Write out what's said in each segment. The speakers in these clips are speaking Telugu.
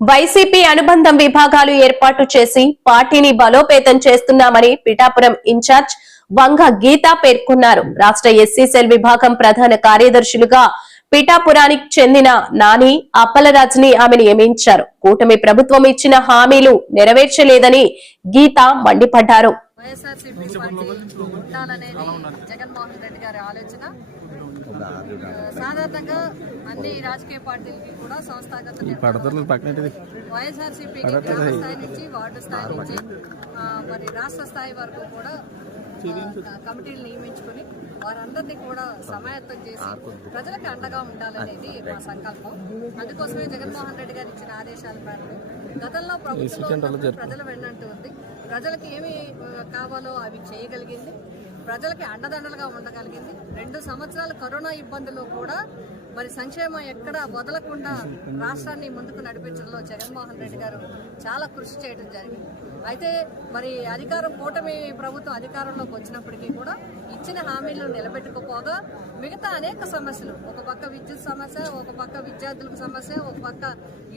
వైసీపీ అనుబంధం విభాగాలు ఏర్పాటు చేసి పార్టీని బలోపేతం చేస్తున్నామని పిఠాపురం ఇన్ఛార్జ్ వంగ గీత పేర్కొన్నారు. రాష్ట్ర ఎస్సీ సెల్ విభాగం ప్రధాన కార్యదర్శులుగా పిఠాపురానికి చెందిన నాని అప్పలరాజుని ఆమె నియమించారు. కూటమి ప్రభుత్వం ఇచ్చిన హామీలు నెరవేర్చలేదని గీత మండిపడ్డారు. వైఎస్ఆర్సీపీ పార్టీ ఉండాలనేది జగన్మోహన్ రెడ్డి గారి ఆలోచన. సాధారణంగా అన్ని రాజకీయ పార్టీలకి కూడా సంస్థాగత వైఎస్ఆర్సీపీకి గ్రామ స్థాయి నుంచి వార్డు స్థాయి నుంచి మరి రాష్ట్ర స్థాయి వరకు కూడా కమిటీలు నియమించుకుని వారందరినీ కూడా సమాయత్తం చేసి ప్రజలకు అండగా ఉండాలనేది మా సంకల్పం. అందుకోసమే జగన్మోహన్ రెడ్డి గారు ఇచ్చిన ఆదేశాల మేరకు గతంలో ప్రభుత్వం ప్రజల వెన్నంటూ ఉంది. ప్రజలకు ఏమి కావాలో అవి చేయగలిగింది. ప్రజలకి అండదండలుగా ఉండగలిగింది. రెండు సంవత్సరాల కరోనా ఇబ్బందుల్లో కూడా మరి సంక్షేమం ఎక్కడ వదలకుండా రాష్ట్రాన్ని ముందుకు నడిపించడంలో జగన్మోహన్ రెడ్డి గారు చాలా కృషి చేయడం జరిగింది. అయితే మరి అధికారం కూటమి ప్రభుత్వం అధికారంలోకి వచ్చినప్పటికీ కూడా ఇచ్చిన హామీలను నిలబెట్టుకోపోగా మిగతా అనేక సమస్యలు ఒక పక్క విద్యుత్ సమస్య ఒక పక్క విద్యార్థులకు సమస్య ఒక పక్క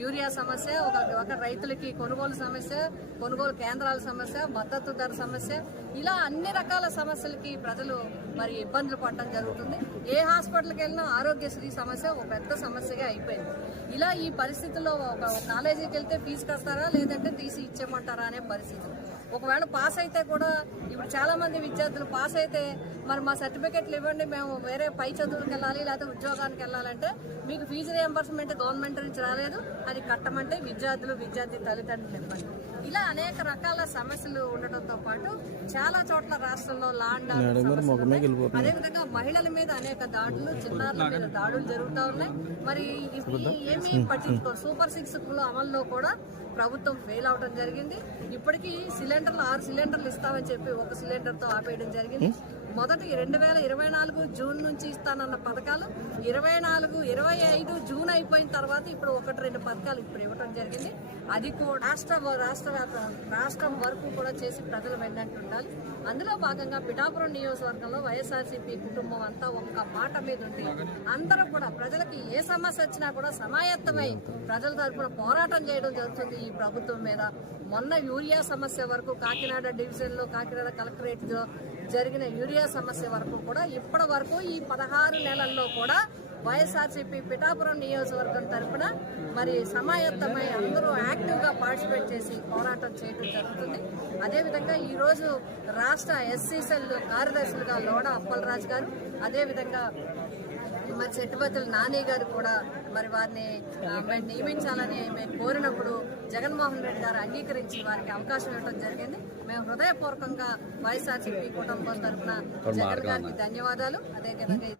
యూరియా సమస్య ఒక ఒక రైతులకి కొనుగోలు సమస్య కొనుగోలు కేంద్రాల సమస్య మద్దతు ధర సమస్య ఇలా అన్ని రకాల సమస్యలకి ప్రజలు మరి ఇబ్బందులు పడడం జరుగుతుంది. ఏ హాస్పిటల్కి వెళ్ళినా ఆరోగ్యశ్రీ సమస్య సమస్య ఒక పెద్ద సమస్యగా అయిపోయింది. ఇలా ఈ పరిస్థితుల్లో ఒక ఒక కాలేజీకి వెళ్తే ఫీజు కడతారా? లేదంటే తీసి ఇచ్చేయమంటారా అనే పరిస్థితి. ఒకవేళ పాస్ అయితే కూడా ఇప్పుడు చాలా మంది విద్యార్థులు పాస్ అయితే మరి మా సర్టిఫికెట్లు ఇవ్వండి మేము వేరే పై చదువులకు వెళ్ళాలి లేకపోతే ఉద్యోగానికి వెళ్ళాలంటే మీకు ఫీజు రియంబర్స్మెంట్ గవర్నమెంట్ నుంచి రాలేదు అది కట్టమంటే విద్యార్థులు విద్యార్థి తల్లిదండ్రులు ఇవ్వండి. ఇలా అనేక రకాల సమస్యలు ఉండటంతో పాటు చాలా చోట్ల రాష్ట్రంలో లాండ్ అదేవిధంగా మహిళల మీద అనేక దాడులు చిన్నారుల మీద దాడులు జరుగుతూ ఉన్నాయి. మరి ఏమీ పట్టించుకోరు. సూపర్ సిక్స్ అమల్లో కూడా ప్రభుత్వం ఫెయిల్ అవడం జరిగింది. ఇప్పటికీ సిలిండర్లు ఆరు సిలిండర్లు ఇస్తామని చెప్పి ఒక సిలిండర్తో ఆపేయడం జరిగింది. మొదటి రెండు వేల ఇరవై నాలుగు జూన్ నుంచి ఇస్తానన్న పథకాలు ఇరవై నాలుగు ఇరవై ఐదు జూన్ అయిపోయిన తర్వాత ఇప్పుడు ఒకటి రెండు పథకాలు ఇప్పుడు ఇవ్వడం జరిగింది. అది కూడా రాష్ట్ర రాష్ట్ర రాష్ట్రం వరకు కూడా చేసి ప్రజలు వెన్నంటి ఉండాలి అందులో భాగంగా పిఠాపురం నియోజకవర్గంలో వైఎస్ఆర్సీపీ కుటుంబం అంతా ఒక్క మాట మీద ఉంది. అందరూ కూడా ప్రజలకి ఏ సమస్య వచ్చినా కూడా సమాయత్తమై ప్రజల తరఫున పోరాటం చేయడం జరుగుతుంది ఈ ప్రభుత్వం మీద. మొన్న యూరియా సమస్య వరకు కాకినాడ డివిజన్లో కాకినాడ కలెక్టరేట్ జరిగిన యూరియా సమస్య వరకు కూడా ఇప్పటి వరకు ఈ పదహారు నెలల్లో కూడా వైఎస్ఆర్సీపీ పిఠాపురం నియోజకవర్గం తరపున మరి సమాయత్తమై అందరూ యాక్టివ్గా పార్టిసిపేట్ చేసి పోరాటం చేయడం జరుగుతుంది. అదేవిధంగా ఈరోజు రాష్ట్ర ఎస్సీసెల్ కార్యదర్శులుగా లోడ అప్పలరాజు గారు అదేవిధంగా మరి చెట్టుబతుల నాని గారు కూడా మరి వారిని మేము నియమించాలని మేము కోరినప్పుడు జగన్మోహన్ రెడ్డి గారు అంగీకరించి వారికి అవకాశం ఇవ్వడం జరిగింది. మేము హృదయపూర్వకంగా వైఎస్ఆర్సీపీ కుటుంబం తరఫున జగన్ గారికి ధన్యవాదాలు. అదేవిధంగా